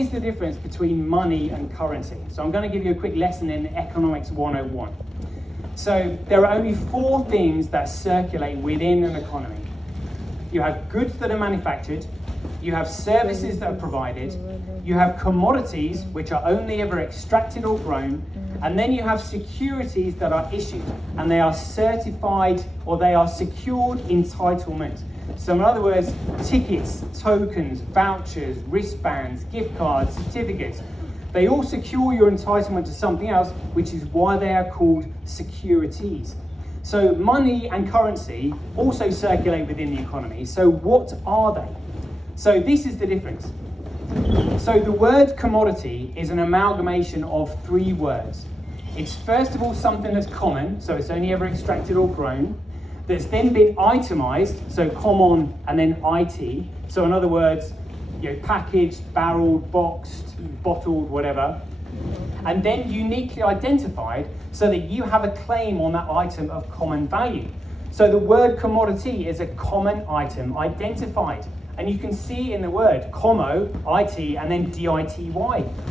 Here's the difference between money and currency. So I'm going to give you a quick lesson in Economics 101. So there are only 4 things that circulate within an economy. You have goods that are manufactured, you have services that are provided, you have commodities which are only ever extracted or grown, and then you have securities that are issued, and they are certified or they are secured entitlement. So in other words, tickets, tokens, vouchers, wristbands, gift cards, certificates, they all secure your entitlement to something else, which is why they are called securities. So money and currency also circulate within the economy. So what are they? So this is the difference. So the word commodity is an amalgamation of 3 words. It's first of all something that's common, so it's only ever extracted or grown, that's then been itemized, so common and then IT. So in other words, packaged, barreled, boxed, bottled, whatever. And then uniquely identified so that you have a claim on that item of common value. So the word commodity is a common item identified. And you can see in the word commo, IT, and then DITY,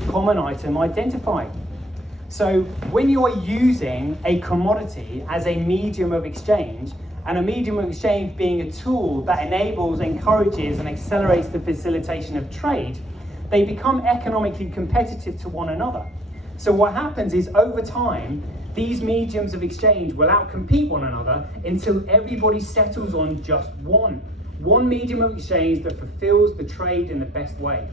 common item identified. So when you're using a commodity as a medium of exchange, and a medium of exchange being a tool that enables, encourages, and accelerates the facilitation of trade, they become economically competitive to one another. So what happens is over time, these mediums of exchange will outcompete one another until everybody settles on just one medium of exchange that fulfills the trade in the best way.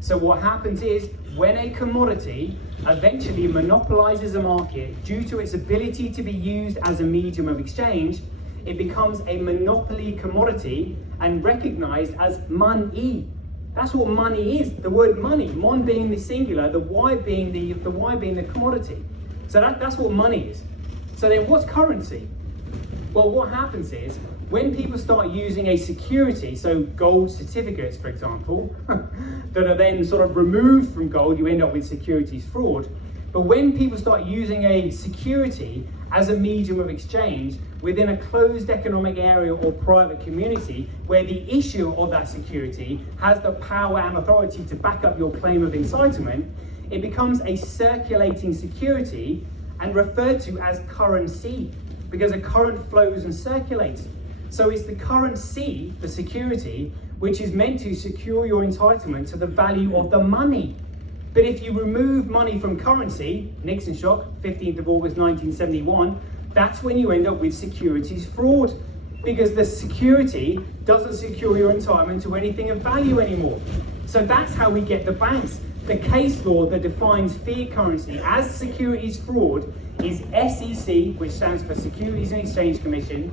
So what happens is when a commodity eventually monopolizes a market due to its ability to be used as a medium of exchange, it becomes a monopoly commodity and recognized as money. That's what money is. The word money, mon being the singular, the y being the commodity. So that's what money is. So then what's currency? Well, what happens is when people start using a security, so gold certificates, for example, that are then sort of removed from gold, you end up with securities fraud. But when people start using a security as a medium of exchange within a closed economic area or private community where the issuer of that security has the power and authority to back up your claim of entitlement, it becomes a circulating security and referred to as currency because a current flows and circulates. So it's the currency, the security, which is meant to secure your entitlement to the value of the money. But if you remove money from currency, Nixon shock, 15th of August 1971, that's when you end up with securities fraud, because the security doesn't secure your entitlement to anything of value anymore. So that's how we get the banks. The case law that defines fiat currency as securities fraud is SEC, which stands for Securities and Exchange Commission,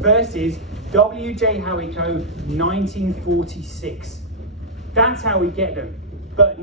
versus W.J. Howico 1946. That's how we get them. But no